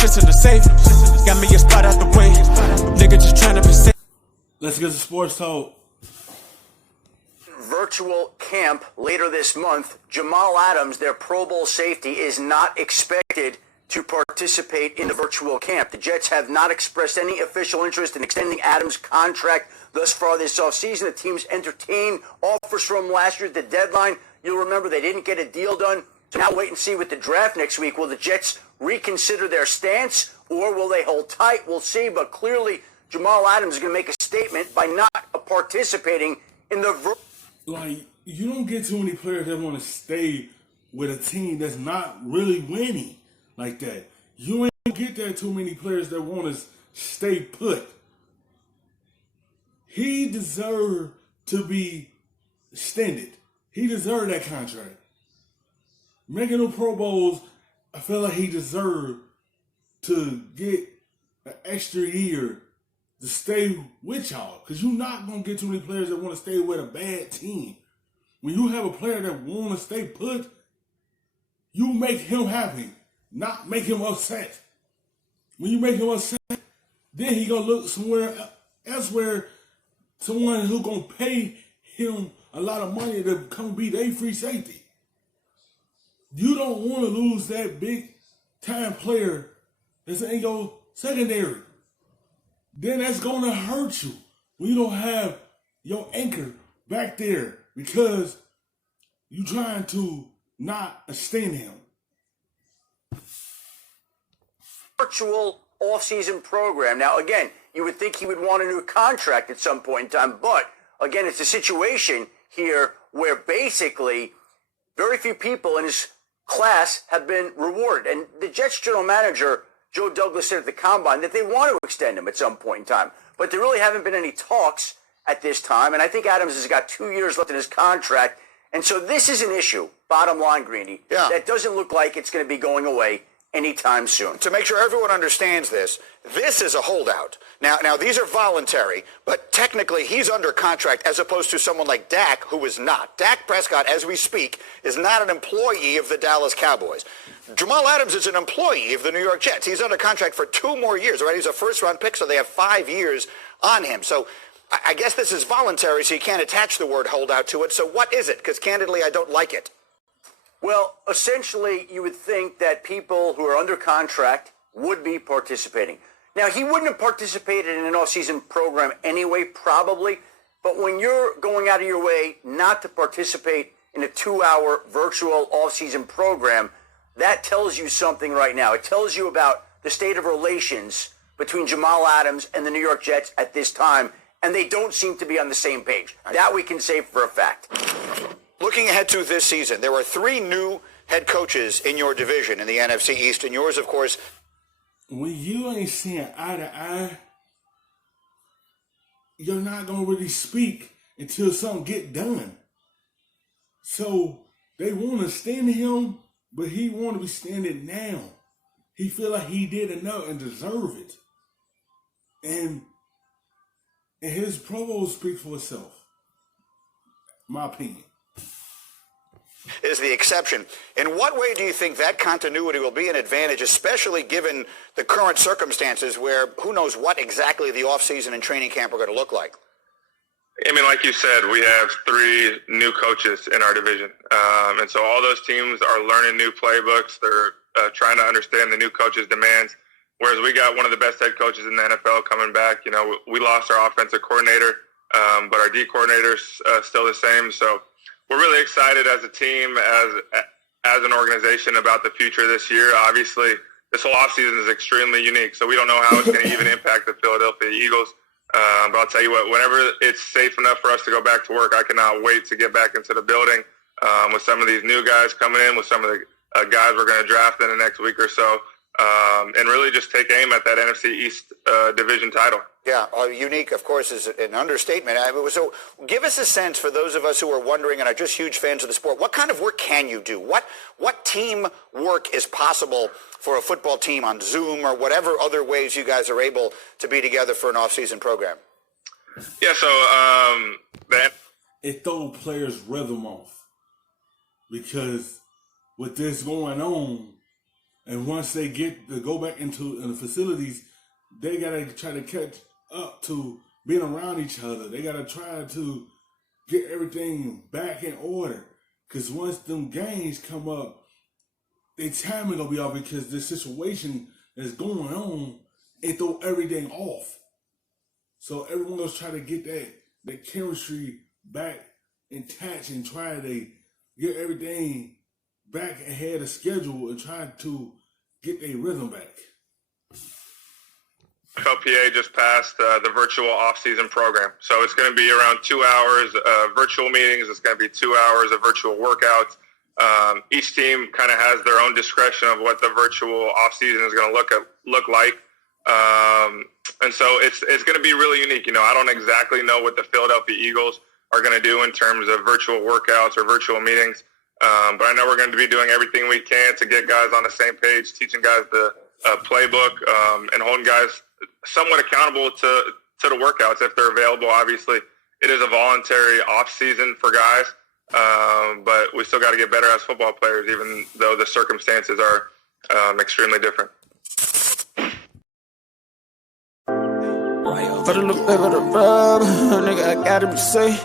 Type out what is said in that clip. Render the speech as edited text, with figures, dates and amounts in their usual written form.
shit's in the safe. Got me a spot out the way. Nigga just trying to be safe. Let's get to sports talk. Virtual camp later this month. Jamal Adams, their Pro Bowl safety, is not expected to participate in the virtual camp. The Jets have not expressed any official interest in extending Adams' contract thus far this offseason. The team's entertained offers from last year at the deadline. You'll remember they didn't get a deal done. So now wait and see with the draft next week. Will the Jets reconsider their stance or will they hold tight? We'll see. But clearly, Jamal Adams is going to make a statement by not participating in the you don't get too many players that want to stay with a team that's not really winning like that. You ain't get that too many players that want to stay put. He deserved to be extended. He deserved that contract. Making the Pro Bowls, I feel like he deserved to get an extra year to stay with y'all. Because you're not going to get too many players that want to stay with a bad team. When you have a player that want to stay put, you make him happy, not make him upset. When you make him upset, then he going to look somewhere elsewhere, someone who going to pay him a lot of money to come be their free safety. You don't want to lose that big time player that's in your secondary. Then that's going to hurt you when you don't have your anchor back there because you're trying to not extend him. Virtual offseason program. Now, again, you would think he would want a new contract at some point in time, but again, it's a situation here where basically very few people in his class have been rewarded. And the Jets general manager, Joe Douglas, said at the Combine that they want to extend him at some point in time. But there really haven't been any talks at this time. And I think Adams has got 2 years left in his contract. And so this is an issue, bottom line, Greeny, that doesn't look like it's going to be going away anytime soon. To make sure everyone understands this is a holdout. Now these are voluntary, but technically he's under contract as opposed to someone like Dak, who is not. Dak Prescott, as we speak, is not an employee of the Dallas Cowboys. Jamal Adams is an employee of the New York Jets. He's under contract for 2 more years, right? He's a first-round pick, so they have 5 years on him. So I guess this is voluntary, so you can't attach the word holdout to it. So what is it? Because candidly, I don't like it. Well, essentially, you would think that people who are under contract would be participating. Now, he wouldn't have participated in an off-season program anyway, probably. But when you're going out of your way not to participate in a 2-hour virtual off-season program, that tells you something right now. It tells you about the state of relations between Jamal Adams and the New York Jets at this time, and they don't seem to be on the same page. That we can say for a fact. Looking ahead to this season, there are 3 new head coaches in your division in the NFC East, and yours, of course. When you ain't seeing eye to eye, you're not going to really speak until something get done. So they want to stand him, but he want to be standing now. He feel like he did enough and deserve it. And his Pro Bowl speaks for itself, my opinion. Is the exception. In what way do you think that continuity will be an advantage, especially given the current circumstances where who knows what exactly the offseason and training camp are going to look like? I mean, like you said, we have 3 new coaches in our division. And so all those teams are learning new playbooks. They're trying to understand the new coach's demands. Whereas we got one of the best head coaches in the NFL coming back. You know, we lost our offensive coordinator, but our D coordinator's still the same. So we're really excited as a team, as an organization about the future this year. Obviously, this whole offseason is extremely unique, so we don't know how it's going to even impact the Philadelphia Eagles. But I'll tell you what, whenever it's safe enough for us to go back to work, I cannot wait to get back into the building with some of these new guys coming in, with some of the guys we're going to draft in the next week or so, and really just take aim at that NFC East division title. Yeah, unique, of course, is an understatement. So give us a sense for those of us who are wondering and are just huge fans of the sport. What kind of work can you do? What team work is possible for a football team on Zoom or whatever other ways you guys are able to be together for an off-season program? Yeah, so it throw players' rhythm off because with this going on, And once they get to go back into the facilities, they gotta try to catch up to being around each other. They gotta try to get everything back in order. Cause once them games come up, their timing gonna be off because the situation that's going on, it throw everything off. So everyone goes try to get that chemistry back intact and try to get everything back ahead of schedule and try to get their rhythm back. FLPA just passed the virtual offseason program. So it's going to be around 2 hours of virtual meetings. It's going to be 2 hours of virtual workouts. Each team kind of has their own discretion of what the virtual offseason is going to look like. And so it's going to be really unique. You know, I don't exactly know what the Philadelphia Eagles are going to do in terms of virtual workouts or virtual meetings. But I know we're going to be doing everything we can to get guys on the same page, teaching guys the playbook, and holding guys somewhat accountable to the workouts if they're available. Obviously, it is a voluntary off season for guys, but we still got to get better as football players, even though the circumstances are extremely different. For the look, baby, the rub, nigga, I gotta be safe.